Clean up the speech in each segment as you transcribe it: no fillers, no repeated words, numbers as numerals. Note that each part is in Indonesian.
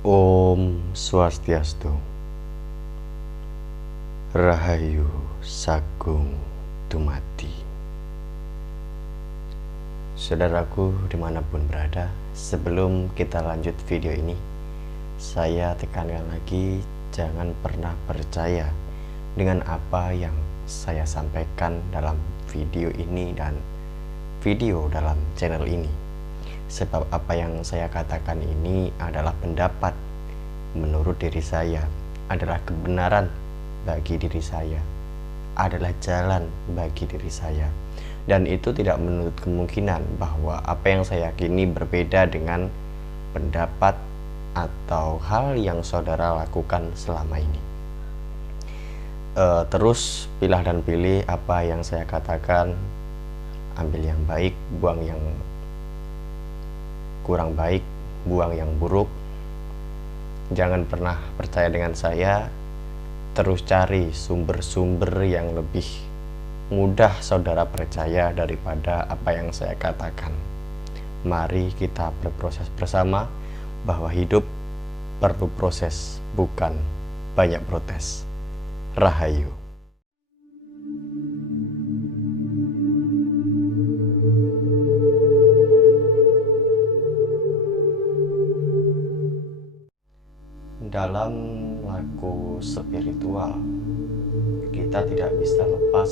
Om Swastiastu. Rahayu Sagung Dumadi. Saudaraku dimanapun berada, sebelum kita lanjut video ini, saya tekankan lagi, jangan pernah percaya dengan apa yang saya sampaikan dalam video ini dan video dalam channel ini. Sebab apa yang saya katakan ini adalah pendapat menurut diri saya, adalah kebenaran bagi diri saya, adalah jalan bagi diri saya. Dan itu tidak menutup kemungkinan bahwa apa yang saya yakini berbeda dengan pendapat atau hal yang saudara lakukan selama ini. Terus pilah dan pilih apa yang saya katakan, ambil yang baik, buang yang kurang baik, buang yang buruk. Jangan pernah percaya dengan saya, terus cari sumber-sumber yang lebih mudah saudara percaya daripada apa yang saya katakan. Mari kita berproses bersama bahwa hidup perlu proses, bukan banyak protes. Rahayu. Dalam laku spiritual, kita tidak bisa lepas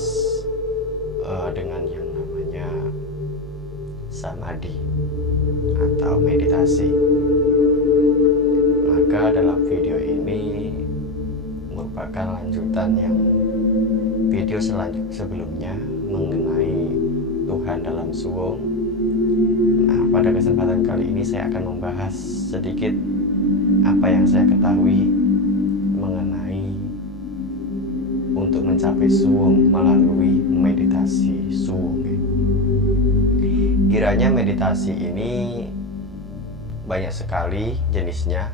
dengan yang namanya samadhi atau meditasi. Maka dalam video ini merupakan lanjutan yang video sebelumnya mengenai Tuhan dalam suwung. Nah, pada kesempatan kali ini saya akan membahas sedikit apa yang saya ketahui mengenai untuk mencapai suwung melalui meditasi suwung. Kiranya meditasi ini banyak sekali jenisnya,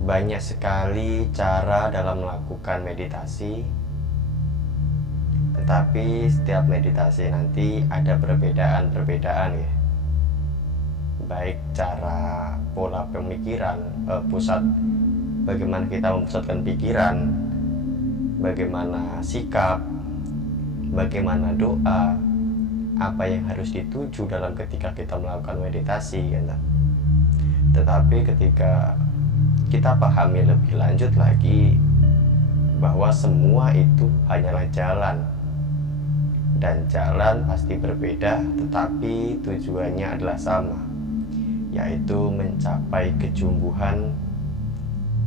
banyak sekali cara dalam melakukan meditasi, tetapi setiap meditasi nanti ada perbedaan-perbedaan ya. Baik cara pola pemikiran, bagaimana kita memusatkan pikiran, bagaimana sikap, bagaimana doa, apa yang harus dituju dalam ketika kita melakukan meditasi gitu. Tetapi ketika kita pahami lebih lanjut lagi bahwa semua itu hanyalah jalan, dan jalan pasti berbeda tetapi tujuannya adalah sama, yaitu mencapai kejungguhan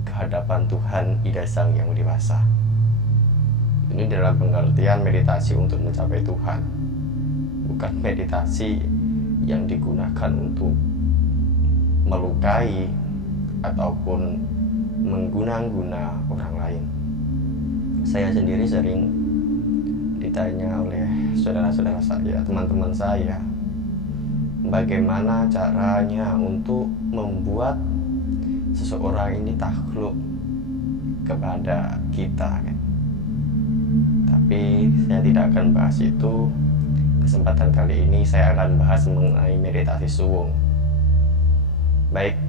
kehadapan Tuhan Ida Sang Yang Dewasa. Ini dalam pengertian meditasi untuk mencapai Tuhan, bukan meditasi yang digunakan untuk melukai ataupun mengguna-guna orang lain. Saya sendiri sering ditanya oleh saudara-saudara saya, teman-teman saya, bagaimana caranya untuk membuat seseorang ini takluk kepada kita kan? Tapi saya tidak akan bahas itu. Kesempatan kali ini saya akan bahas mengenai meditasi suwung. Baik,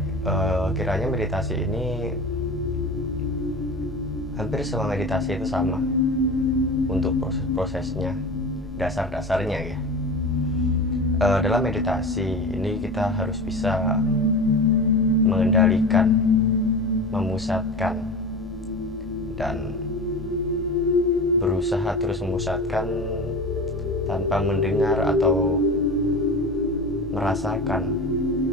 kiranya meditasi ini hampir semua meditasi itu sama untuk proses-prosesnya, dasar-dasarnya ya. Dalam meditasi ini kita harus bisa mengendalikan, memusatkan, dan berusaha terus memusatkan tanpa mendengar atau merasakan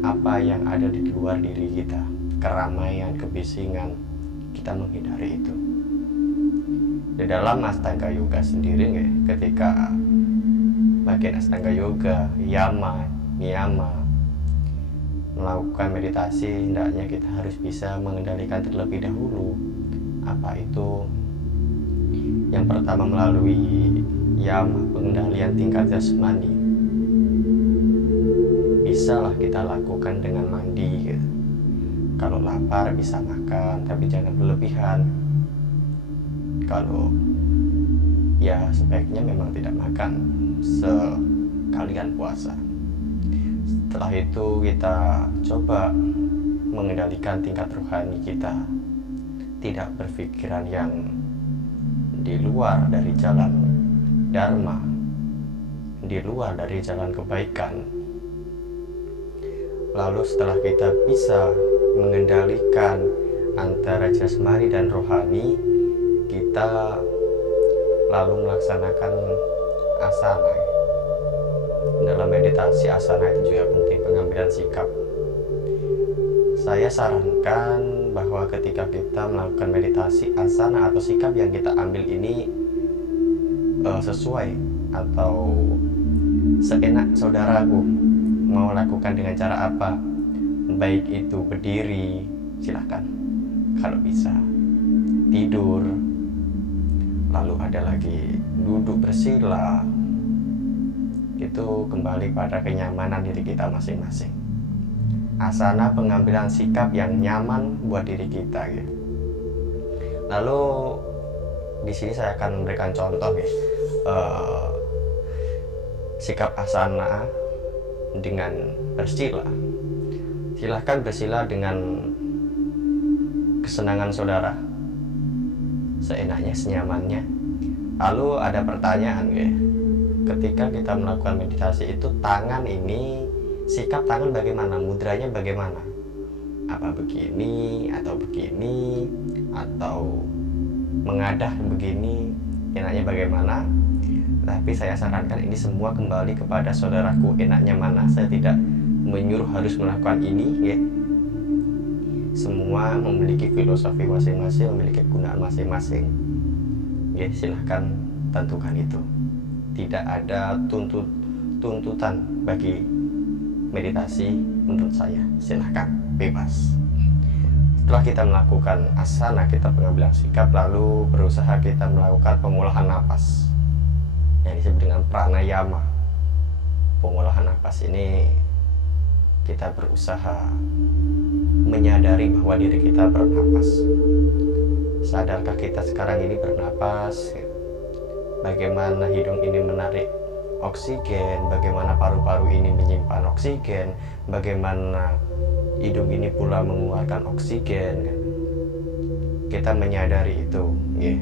apa yang ada di luar diri kita. Keramaian, kebisingan, kita menghindari itu. Di dalam Astanga Yoga sendiri ketika bagian Astanga Yoga, Yama, Niyama, melakukan meditasi, hendaknya kita harus bisa mengendalikan terlebih dahulu. Apa itu? Yang pertama melalui Yama, pengendalian tingkat jasmani. Bisalah kita lakukan dengan mandi gitu. Kalau lapar bisa makan, tapi jangan berlebihan. Kalau ya sebaiknya memang tidak makan sekalian puasa. Setelah itu kita coba mengendalikan tingkat rohani kita, tidak berpikiran yang di luar dari jalan dharma, di luar dari jalan kebaikan. Lalu setelah kita bisa mengendalikan antara jasmani dan rohani, kita lalu melaksanakan asana. Dalam meditasi asana itu juga penting pengambilan sikap. Saya sarankan bahwa ketika kita melakukan meditasi, asana atau sikap yang kita ambil ini sesuai atau seenak saudaraku mau lakukan dengan cara apa. Baik itu berdiri, silahkan. Kalau bisa tidur, lalu ada lagi duduk bersila. Itu kembali pada kenyamanan diri kita masing-masing. Asana pengambilan sikap yang nyaman buat diri kita ya. Lalu di sini saya akan memberikan contoh ya. Sikap asana dengan bersila. Silahkan bersila dengan kesenangan saudara, seenaknya, senyamannya. Lalu ada pertanyaan ya. Ketika kita melakukan meditasi itu, tangan ini, sikap tangan bagaimana, mudranya bagaimana, apa begini atau begini atau mengadah begini, enaknya bagaimana. Tapi saya sarankan ini semua kembali kepada saudaraku, enaknya mana. Saya tidak menyuruh harus melakukan ini ya. Semua memiliki filosofi masing-masing, memiliki kegunaan masing-masing ya. Silahkan tentukan itu. Tidak ada tuntutan bagi meditasi menurut saya. Silahkan, bebas. Setelah kita melakukan asana, kita pengambilan sikap, lalu berusaha kita melakukan pengolahan napas yang disebut dengan pranayama. Pengolahan napas ini kita berusaha menyadari bahwa diri kita bernapas. Sadarkah kita sekarang ini bernapas? Bagaimana hidung ini menarik oksigen, bagaimana paru-paru ini menyimpan oksigen, bagaimana hidung ini pula mengeluarkan oksigen. Kita menyadari itu ya.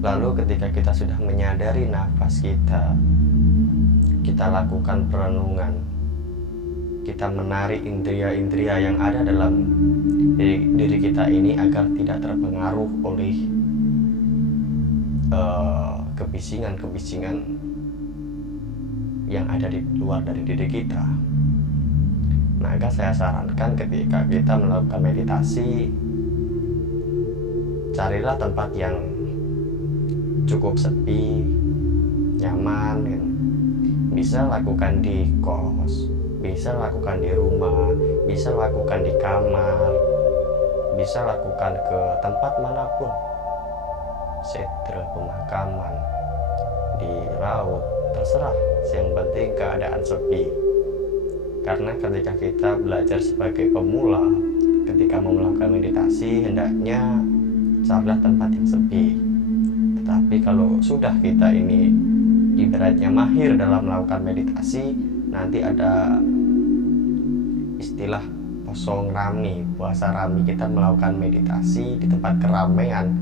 Lalu ketika kita sudah menyadari nafas kita lakukan perenungan. Kita menarik indria-indria yang ada dalam diri kita ini agar tidak terpengaruh oleh kebisingan-kebisingan yang ada di luar dari diri kita. Maka saya sarankan ketika kita melakukan meditasi, carilah tempat yang cukup sepi, nyaman kan? Bisa lakukan di kos, bisa lakukan di rumah, bisa lakukan di kamar, bisa lakukan ke tempat manapun, setra, pemakaman, di laut, terserah. Yang penting keadaan sepi. Karena ketika kita belajar sebagai pemula, ketika mau melakukan meditasi, hendaknya carilah tempat yang sepi. Tetapi kalau sudah kita ini ibaratnya mahir dalam melakukan meditasi, nanti ada istilah kosong rami, puasa rami. Kita melakukan meditasi di tempat keramaian,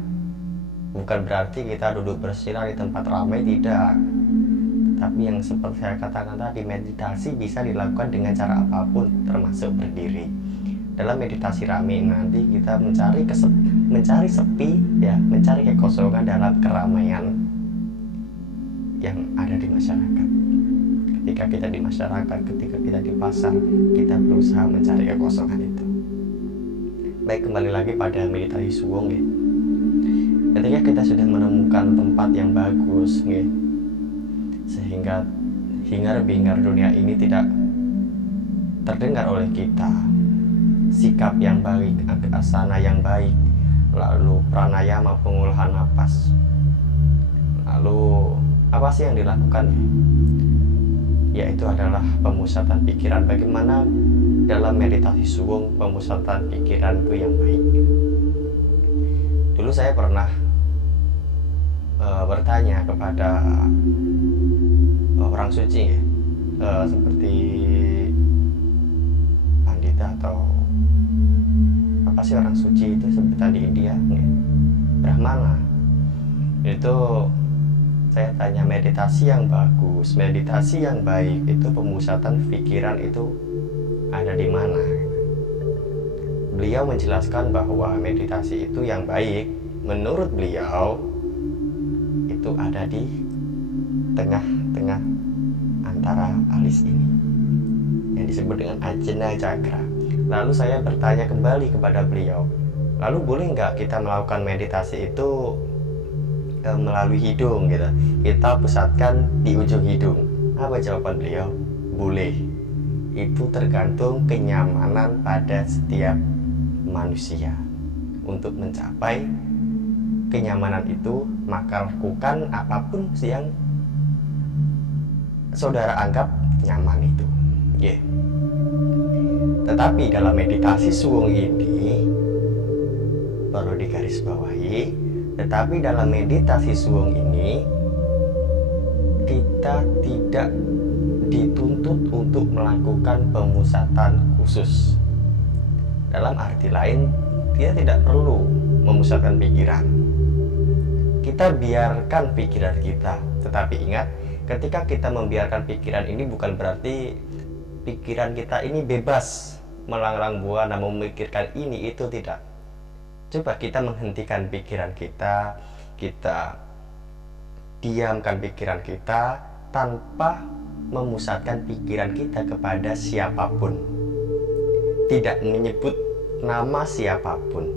bukan berarti kita duduk bersila di tempat ramai, tidak. Tapi yang seperti saya katakan tadi, meditasi bisa dilakukan dengan cara apapun, termasuk berdiri. Dalam meditasi rami nanti kita mencari sepi ya, mencari kekosongan dalam keramaian yang ada di masyarakat. Ketika kita di masyarakat, ketika kita di pasar, kita berusaha mencari kekosongan itu. Baik, kembali lagi pada meditasi suwung ya. Ketika kita sudah menemukan tempat yang bagus ya, sehingga hingar-bingar dunia ini tidak terdengar oleh kita, sikap yang baik, asana yang baik, lalu pranayama, pengolahan napas, lalu apa sih yang dilakukan? Yaitu adalah pemusatan pikiran. Bagaimana dalam meditasi suwung pemusatan pikiran itu yang baik? Dulu saya pernah bertanya kepada orang suci ya, seperti pandita atau apa sih orang suci itu sebutan di India? Brahmana. Itu saya tanya, meditasi yang bagus, meditasi yang baik itu pemusatan pikiran itu ada di mana? Beliau menjelaskan bahwa meditasi itu yang baik menurut beliau itu ada di tengah-tengah antara alis ini yang disebut dengan Ajna Cakra. Lalu saya bertanya kembali kepada beliau, lalu boleh nggak kita melakukan meditasi itu melalui hidung gitu? Kita pusatkan di ujung hidung. Apa jawaban beliau? Boleh. Itu tergantung kenyamanan pada setiap manusia. Untuk mencapai kenyamanan itu, maka lakukan apapun yang saudara anggap nyaman itu. Tetapi dalam meditasi suwung ini perlu digarisbawahi, tetapi dalam meditasi suwung ini kita tidak dituntut untuk melakukan pemusatan khusus. Dalam arti lain, kita tidak perlu memusatkan pikiran. Kita biarkan pikiran kita, tetapi ingat, ketika kita membiarkan pikiran ini bukan berarti pikiran kita ini bebas melanglang buana memikirkan ini itu, tidak. Coba kita menghentikan pikiran kita, kita diamkan pikiran kita tanpa memusatkan pikiran kita kepada siapapun, tidak menyebut nama siapapun,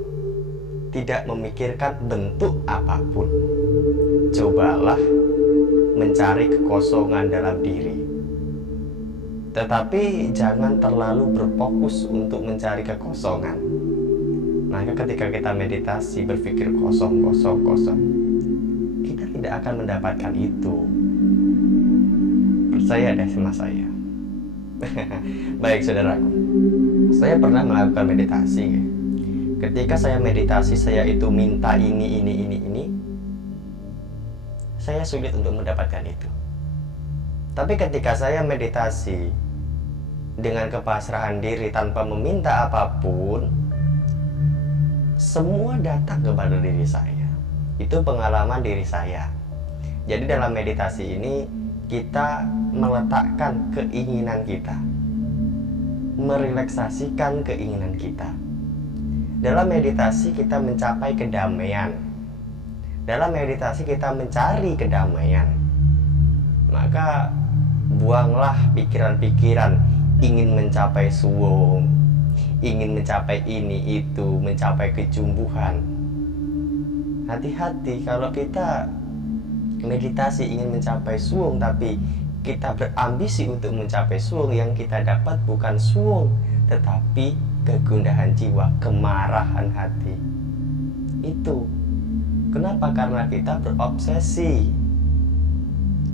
tidak memikirkan bentuk apapun. Cobalah mencari kekosongan dalam diri, tetapi jangan terlalu berfokus untuk mencari kekosongan. Maka ketika kita meditasi berpikir kosong, kita tidak akan mendapatkan itu. Percaya deh sama saya. Baik saudaraku, saya pernah melakukan meditasi. Ketika saya meditasi, saya itu minta ini, saya sulit untuk mendapatkan itu. Tapi ketika saya meditasi dengan kepasrahan diri tanpa meminta apapun, semua datang kepada diri saya. Itu pengalaman diri saya. Jadi dalam meditasi ini kita meletakkan keinginan kita, merelaksasikan keinginan kita. Dalam meditasi kita mencapai kedamaian. Dalam meditasi kita mencari kedamaian. Maka buanglah pikiran-pikiran ingin mencapai suwung, ingin mencapai ini itu, mencapai kejumbuhan. Hati-hati kalau kita meditasi ingin mencapai suwung tapi kita berambisi untuk mencapai suwung, yang kita dapat bukan suwung tetapi kegundahan jiwa, kemarahan hati. Itu kenapa? Karena kita berobsesi,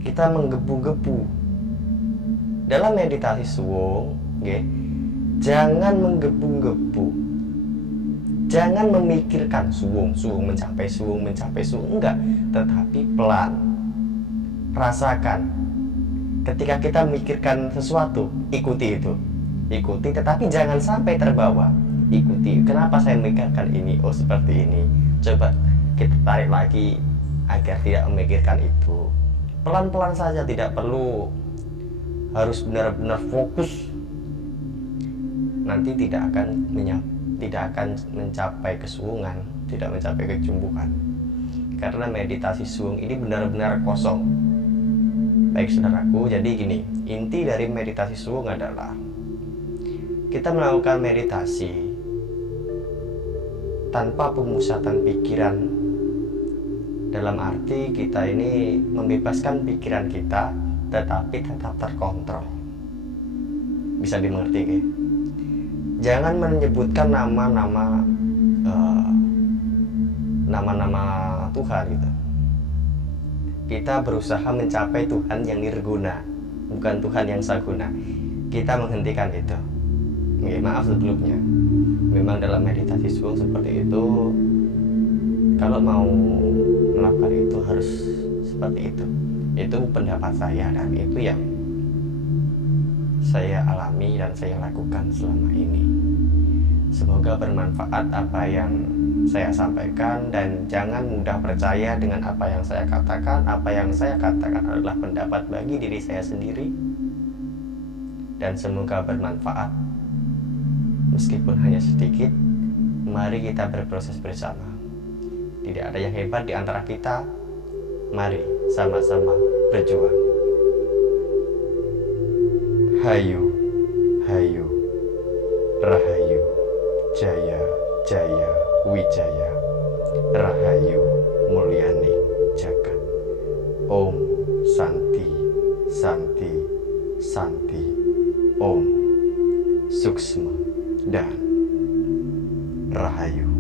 kita menggebu-gebu. Dalam meditasi suwung, jangan menggebu-gebu, jangan memikirkan suwung mencapai suwung, enggak, tetapi pelan. Rasakan. Ketika kita memikirkan sesuatu, ikuti itu, tetapi jangan sampai terbawa. Ikuti, kenapa saya memikirkan ini? Oh seperti ini. Coba kita tarik lagi agar tidak memikirkan itu. Pelan-pelan saja, tidak perlu harus benar-benar fokus. Nanti tidak akan mencapai kesuwungan, tidak mencapai kejumbuhan. Karena meditasi suwung ini benar-benar kosong. Baik saudaraku, jadi gini, inti dari meditasi suwung adalah kita melakukan meditasi tanpa pemusatan pikiran. Dalam arti kita ini membebaskan pikiran kita, tetapi tetap terkontrol. Bisa dimengerti, Jangan menyebutkan nama-nama Tuhan gitu. Kita berusaha mencapai Tuhan yang nirguna, bukan Tuhan yang saguna. Kita menghentikan itu. Maaf sebelumnya. Memang dalam meditasi suwung seperti itu, kalau mau melakukan itu harus seperti itu. Itu pendapat saya dan itu yang saya alami dan saya lakukan selama ini. Semoga semoga bermanfaat apa yang saya sampaikan, dan jangan mudah percaya dengan apa yang saya katakan. Apa yang saya katakan adalah pendapat bagi diri saya sendiri, dan semoga bermanfaat meskipun hanya sedikit. Mari kita berproses bersama. Tidak ada yang hebat di antara kita. Mari sama-sama berjuang. Hayu, hayu, rahayu, jaya, jaya, wijaya, rahayu, mulyani, jagat. Om Santi, Santi, Santi. Om Suksma dan Rahayu.